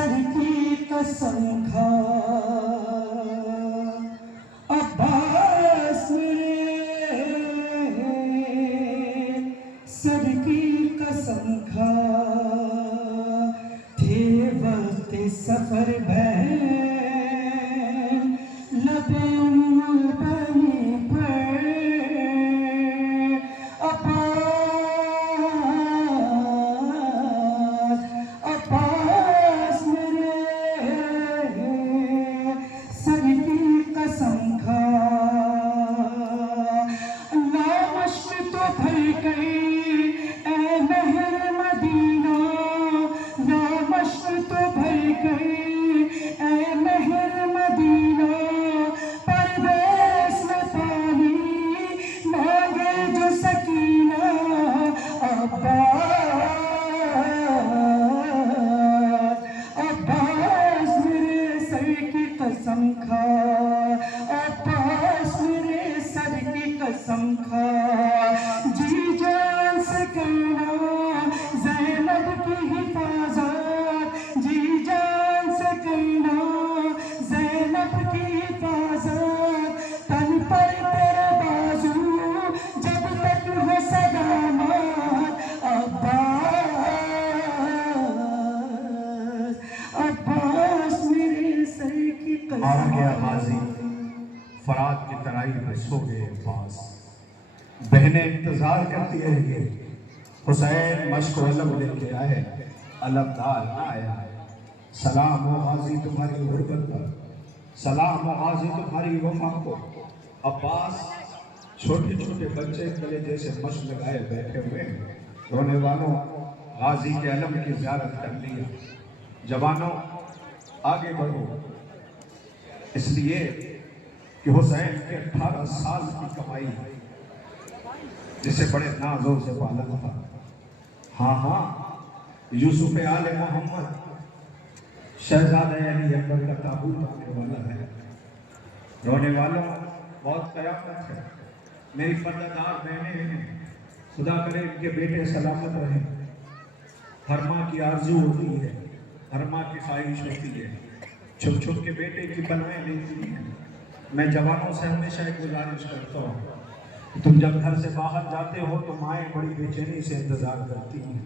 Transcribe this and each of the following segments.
سر کی قسم کھا عباس میرے سر کی قسم کھا تھے وقت سفر بہن لب بنی پر عباس میرے سر کی قسم کھا نامشق تو بھر گئی اے مہر مدینہ نامشق تو بھر گئی اے مہر مدینہ پردیس میں پانی مانگے جو سکینہ عباس میرے سر کی قسم کھا عباس میرے سر کی قسم کھا جی جان سے کرنا زینب کی حفاظت جی جان سے کرنا زینب کی حفاظت تن پر تیرے بازو جب تک ہو سلامت عباس میرے سر کی قسم آ گیا غازی فرات کی ترائی پہ سو گئے عباس بہنیں انتظار کرتی رہی حسین مشک و علم لے کے آئے علمدار نہ آیا سلام و غازی تمہاری غربت پر سلام و غازی تمہاری وفا کو عباس چھوٹے چھوٹے بچے گلے جیسے مشک لگائے بیٹھے ہوئے رونے والوں غازی کے علم کی زیارت کر لیا جوانوں آگے بڑھو اس لیے کہ حسین کے 18 سال کی کمائی جسے بڑے نازوں سے پالا تھا ہاں یوسف آل محمد شہزادہ علی اکبر کا تابوت آنے والا ہے رونے والوں بہت قیامت ہے میری پردہ دار بہنیں ہیں خدا کرے ان کے بیٹے سلامت رہیں ہر ماں کی آرزو ہوتی ہے ہر ماں کی خواہش ہوتی ہے چھپ چھپ کے بیٹے کی بلائیں لیتی ہیں میں جوانوں سے ہمیشہ ایک گزارش کرتا ہوں کہ تم جب گھر سے باہر جاتے ہو تو مائیں بڑی بے چینی سے انتظار کرتی ہیں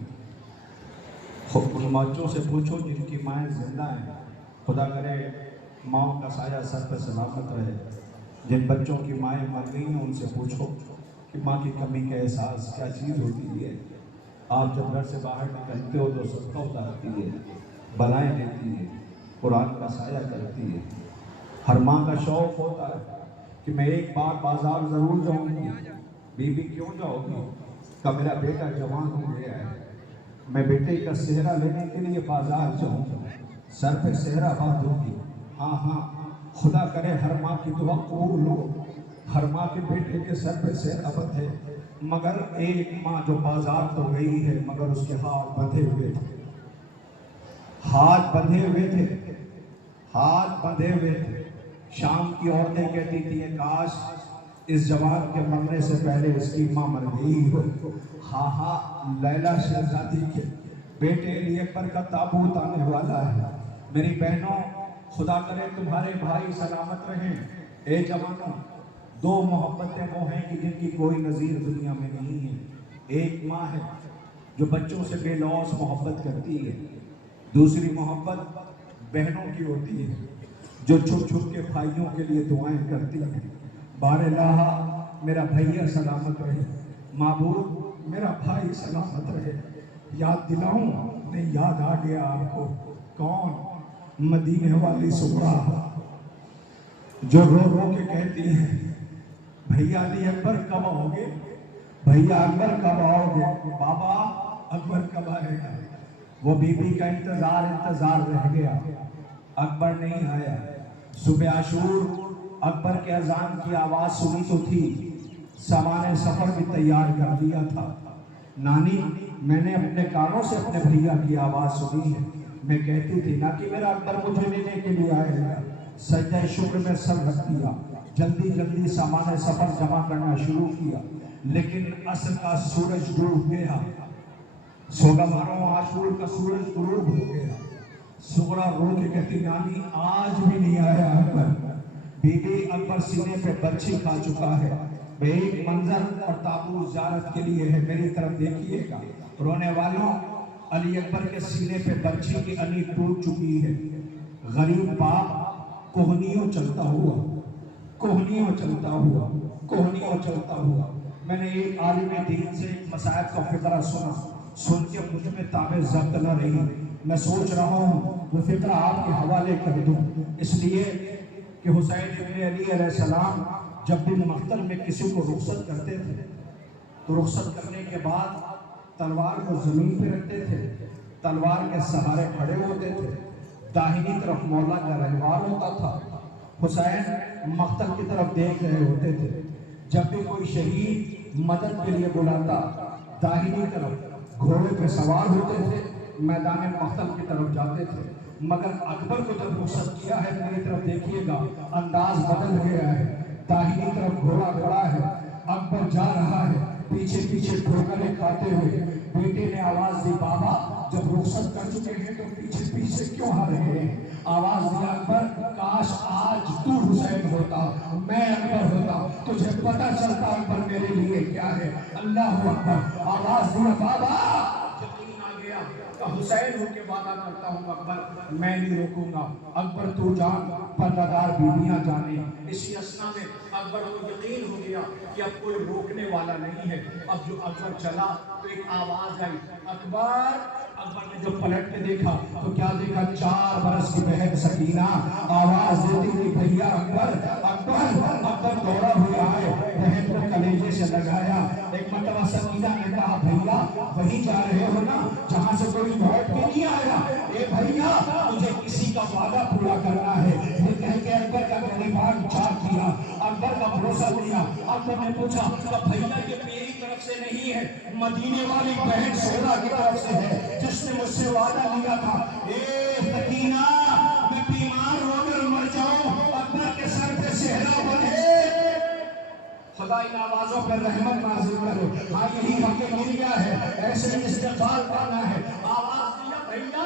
ان بچوں سے پوچھو جن کی مائیں زندہ ہیں خدا کرے ماؤں کا سایہ سر پہ سلامت رہے جن بچوں کی مائیں مر گئی ہیں ان سے پوچھو کہ ماں کی کمی کا احساس کیا چیز ہوتی ہے آپ جب گھر سے باہر نکلتے ہو تو صدقہ اتارتی ہے بلائیں دیتی ہے قرآن کا سایہ کرتی ہے ہر ماں کا شوق ہوتا ہے کہ میں ایک بار بازار ضرور جاؤں گی بیوی کیوں جاؤ گی کہ میرا بیٹا جوان ہو گیا ہے میں بیٹے کا سہرا لینے کے لیے بازار جاؤں گا سر پہ سہرا باندھوں گی ہاں خدا کرے ہر ماں کی دعا قبول ہو ہر ماں کے بیٹے کے سر پہ سہرا بندھے مگر ایک ماں جو بازار تو گئی ہے مگر اس کے ہاتھ بندھے ہوئے تھے ہاتھ بندھے ہوئے تھے شام کی عورتیں کہتی تھی کاش اس جوان کے مرنے سے پہلے اس کی ماں مر گئی ہو ہاں لیلا شہزادی کے بیٹے علی اکبر کا تابوت آنے والا ہے میری بہنوں خدا کرے تمہارے بھائی سلامت رہیں اے جوانوں دو محبتیں وہ ہیں کہ جن کی کوئی نظیر دنیا میں نہیں ہے ایک ماں ہے جو بچوں سے بے لوث محبت کرتی ہے دوسری محبت بہنوں کی ہوتی ہے جو چھپ چھپ کے بھائیوں کے لیے دعائیں کرتی ہیں بار الہ میرا بھیا سلامت رہے معبود میرا بھائی سلامت رہے یاد دلاؤں نہیں یاد آ گیا آپ کو کون مدینے والی سغرا جو رو رو کے کہتی ہیں بھیا علی اکبر کب آؤ گے بھیا اکبر کب آؤ گے بابا اکبر کب آئے گا وہ بی بی کا انتظار رہ گیا اکبر نہیں آیا صبح عاشور اکبر کے اذان کی آواز سنی تو تھی سامان سفر بھی تیار کر دیا تھا نانی میں نے اپنے کانوں سے اپنے بھیا کی آواز سنی ہے میں کہتی تھی نا کہ میرا اکبر مجھے لینے کے لیے آئے گا سجدہ شکر میں سر رکھ دیا جلدی سامان سفر جمع کرنا شروع کیا لیکن عصر کا سورج ڈوب گیا 16 عاشور کا سورج غروب ہو گیا सुगरा रो के कहती नानी आज भी नहीं आया अकबर। बीबी अकबर सीने पे बर्छी खा चुका है। भाई मंजर और ताबूत ज़ियारत के लिए है, मेरी तरफ देखिएगा। रोने वालों, अली अकबर के सीने पे बर्छी की अनी टूट चुकी है। गरीब बाप कोहनियों चलता हुआ, कोहनियों चलता हुआ, कोहनियों चलता हुआ। मैंने एक आलिम दीन से मसाइब का फिक्रा सुना, सुन के मुझ में ताबे ज़ब्त न रही। मैं सोच रहा हूँ वो फिक्रा आपके हवाले कर दूँ, इसलिए कि हुसैन इब्न अली अलैहिस्सलाम जब भी मख्तल में किसी को रुखसत करते थे तो रुखसत करने के बाद तलवार को ज़मीन पे रखते थे, तलवार के सहारे खड़े होते थे। दाहिनी तरफ मौला का रहवार होता था, हुसैन मख्तल की तरफ देख रहे होते थे। जब भी कोई शहीद मदद के लिए बुलाता, दाहिनी तरफ घोड़े पे सवार होते थे, मैदान मख्तल की तरफ जाते थे। मगर अकबर को जब रुखसत किया है, मेरी तरफ देखिएगा, अंदाज बदल गया है। दाहिनी तरफ घोड़ा खड़ा है, अकबर जा रहा है, पीछे पीछे ठोकरें खाते हुए। बेटे ने आवाज दी, बाबा जब रुखसत कर चुके हैं तो पीछे पीछे क्यों आ रहे हैं? आवाज दिया अकबर, काश आज तू हुसैन होता, मैं अकबर होता, तुझे पता चलता अकबर मेरे लिए क्या है। अल्लाह अकबर। आवाज दिया, बाबा यकीन आ गया तो हुसैन होके वादा करता हूँ अकबर, मैं नहीं रोकूंगा। अकबर तू जान, पर्दादार बीबियां जाने। इसी असना में अकबर को यकीन हो गया कि अब कोई रोकने वाला नहीं है। अब जो अकबर चला तो एक आवाज आई, अकबर। अकबर ने जब पलट के देखा तो क्या देखा? 4 बरस की बहन सकीना आवाज देती थी, भैया अकबर, अकबर। अकबर दौड़ा हुआ है, बहन को कलेजे से लगाया। एक मरतबा सकीना ने कहा, भैया वहीं जा रहे हो ना जहां से कोई लौट के नहीं आया? ए भैया मुझे किसी का वादा पूरा करना है। ये कह के अकबर का गरीबान चाक दिया, अकबर का भरोसा दिया। अकबर ने पूछा, भैया ये मेरी तरफ से नहीं है, मदीने वाली बहन सोहरा की तरफ से है, जिसने मुझसे वादा लिया था। ए सकीना, मैं बीमार होकर मर जाऊं, अकबर के सर पे सेहरा बने। खुदा इन आवाजों पर रहमत नाज़िल करे। हाँ यही हकीकत है, ऐसे इस्तेग़फ़ार करना है। आवाज दिया, भैया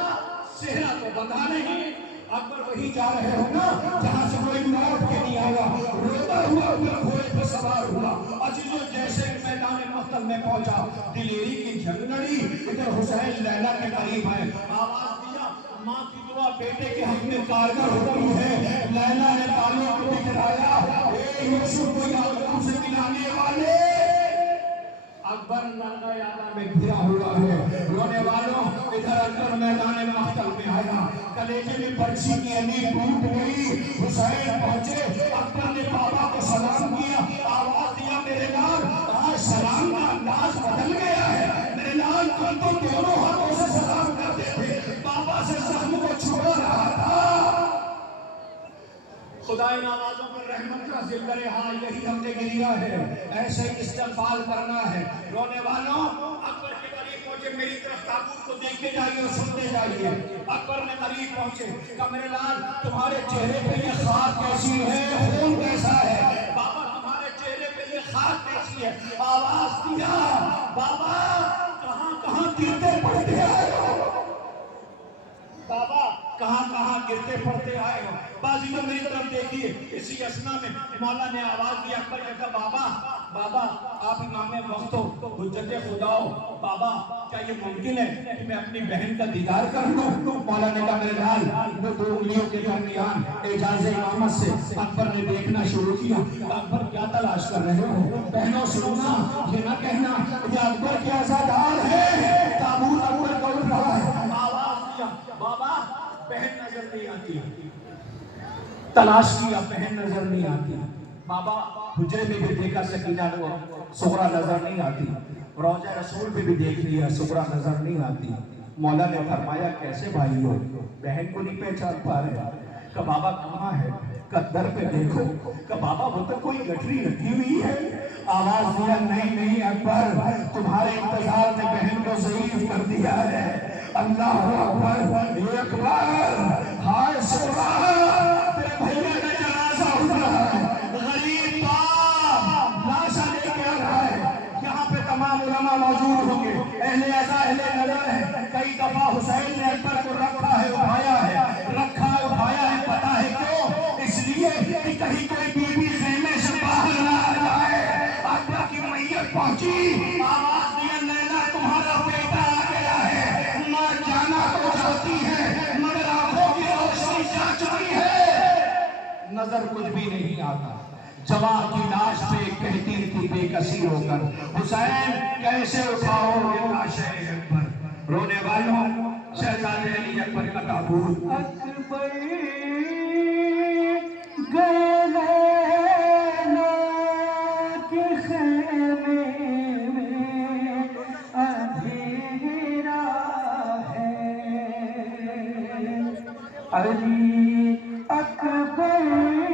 सेहरा तो बंधा नहीं, अकबर वही जा रहे हो ना जहाँ से कोई लौट के नहीं आया। रोता हुआ अकबर घोड़े पर सवार हुआ। अजीजों जैसे मैदान मख्तल में पहुंचा, दिलेरी की जंग लड़ी। इधर हुसैन लैला के करीब है। आवाज दिया, माँ की दुआ बेटे के हक में कारगर होती है। लैला ने तालियों को दिखलाया, ए यूसुफ को याकूब से मिलाने वाले। अकबर नंगा में घिरा हुआ है। रोने वालों, इधर अकबर मैदान मख्तल में आया, कलेजे में पर्ची की अनी टूट गई। हुसैन पहुंचे, अकबर ने बाबा को सलाम किया। आवाज दिया, मेरे लाल आज सलाम का अंदाज बदल गया है। मेरे लाल तुम तो दोनों हाथों से सलाम करते थे, बाबा से जख्म को छुड़ा रहा था। खुदा इन आवाजों पर रहमत नाज़िल करे। हाँ यही हमने गिरिया है, ऐसे ही इस्तेग़फ़ार करना है। रोने वालों, अकबर के करीब पहुंचे, मेरी तरफ ताबूत को देखते जाइए और सुनते जाइए। अकबर ने करीब पहुंचे, कहा मेरे लाल तुम्हारे चेहरे पे ये खाक कैसी है, खून कैसा है? बाबा तुम्हारे चेहरे पे ये खाक कैसी है? आवाज दिया, बाबा कहाँ कहाँ गिरते पड़ते आए हो, बाबा कहाँ कहाँ गिरते पड़ते आए हो। बाजी तो मेरी तरफ देखिए। इसी असना में मौला ने आवाज दिया, अकबर ने कहा, बाबा बाबा आप इमाम वक्त हो, हुज्जत खुदा हो, बाबा क्या ये मुमकिन है कि मैं अपनी बहन का दीदार कर लूं? मौला ने कहा, मेरे लाल वो 2 उंगलियों के दरमियान एजाज़े इमामत से अकबर ने देखना शुरू किया। अकबर क्या तलाश कर रहे हो? बहनों सुनना, ये ना कहना ये अकबर के अज़ादार है। ताबूत अकबर का उठ रहा है। आवाज दिया, बाबा बहन नजर नहीं आती। तलाश किया, बहन नजर नहीं आती। बाबा हुजरे में भी देखा, सकीना सुगरा नजर नहीं आती। रोज़ा रसूल पे भी देख लिया, सुगरा नजर नहीं आती। मौला ने फरमाया, कैसे भाई हो, बहन को नहीं पहचान पा रहे? का बाबा कहाँ है? का दर पे देखो। का बाबा वो तो कोई गठरी रखी हुई है। आवाज दिया, नहीं नहीं अकबर, तुम्हारे इंतजार ने बहन को ज़ईफ कर दिया है। अल्लाह अकबर, ये अकबर, हाय सुगरा तेरे भैया का जनाजा उठ रहा है, गरीब बाप लाशा लेके आ रहा है। यहाँ पे तमाम उलमा मौजूद होंगे, अहले अज़ा अहले नज़र है। कई दफा हुसैन ने अकबर को रखा है, उठाया है, نظر کچھ بھی نہیں آتا۔ جواں کی لاش پہ کہتی تھی بے کسی ہو کر، حسین کیسے اٹھاؤ گے لاش اکبر؟ رونے والوں شہزادے علی اکبر کا تابوت اکبر گئے لیلا کے خیمے میں، اندھیرا ہے، علی اکبر